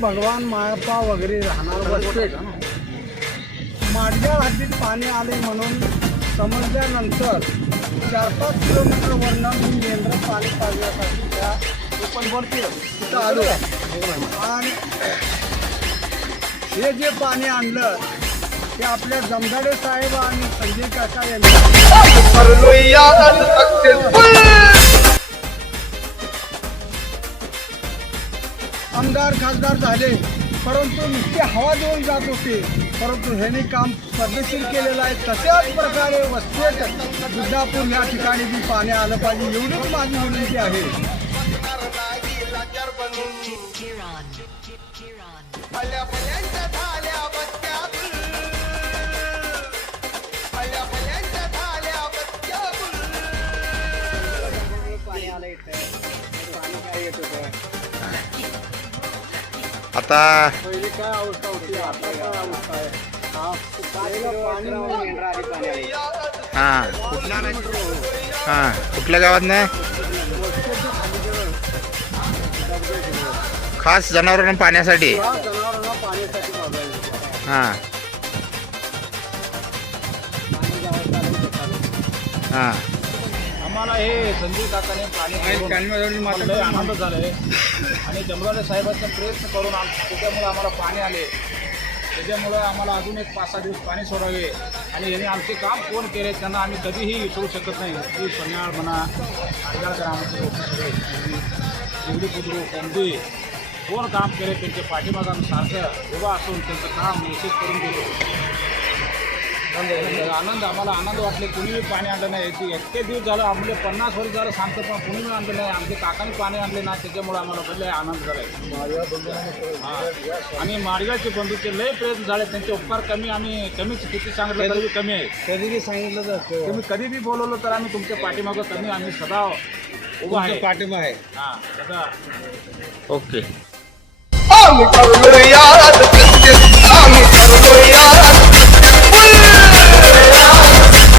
भगवान मायापा वगैरे राहणार वस्ते माडग्या हद्दीत पाणी आले म्हणून समजल्यानंतर चार पाच किलोमीटर वरनं मी केंद्र पाणी काढण्यासाठी त्या ओपनवरती तिथं आलो. आणि हे जे पाणी आणलं ते आपल्या जमदाडे साहेब आणि संजय काका यांनी आमदार खासदार झाले. परंतु नुसते हवा देऊन जात होते. परंतु ह्याने काम पद्धतशीर केलेलं आहे. तशाच प्रकारे वस्तेत दुधापूर या ठिकाणी बी पाणी आलं पाहिजे एवढीच माझी विनंती आहे. आता पहिली काय अवस्था होती आता काय अवस्था आहे हा, हा कुठला कुठल्या गावात नाही खास जनावरांना पाण्यासाठी जनावरांना पाण्यासाठी? हा. हा. आम्हाला हे संजय काकाने पाणी आनंद झालाय. आणि जमगावले साहेबांचा प्रयत्न करून आम त्याच्यामुळे आम्हाला पाणी आले. त्याच्यामुळं आम्हाला अजून एक पाच सहा दिवस पाणी सोडावे. आणि यांनी आमचे काम कोण केले त्यांना आम्ही कधीही विसरू शकत नाही. की पन्हाळ म्हणा आडगाळकर आमचे कुदरू कोंबडी कोण काम केले त्यांच्या पाठीमागं आम्ही सारखं उभा असून त्यांचं काम यशस्वी करून गेलो आनंद आम्हाला आनंद वाटले. कुणीही पाणी आणलं नाही. इथे इतके दिवस झालं आम्हाला पन्नास वर्ष झालं सांगतो पण कुणी आणलं नाही. आमच्या काकाने पाणी आणले ना त्याच्यामुळे आम्हाला पहिले आनंद झालाय. हा. आणि माडगावचे बंधूचे लय प्रयत्न झाले. त्यांचे उपकार कमी आम्ही कमीच किती सांगितलं तरी कमी आहे. कधीही सांगितलं जातं तुम्ही कधी बी बोलवलं तर आम्ही तुमच्या पाठीमागं कमी आम्ही सदा उभा आहे. पाठिंबा आहे. हा सदा. ओके.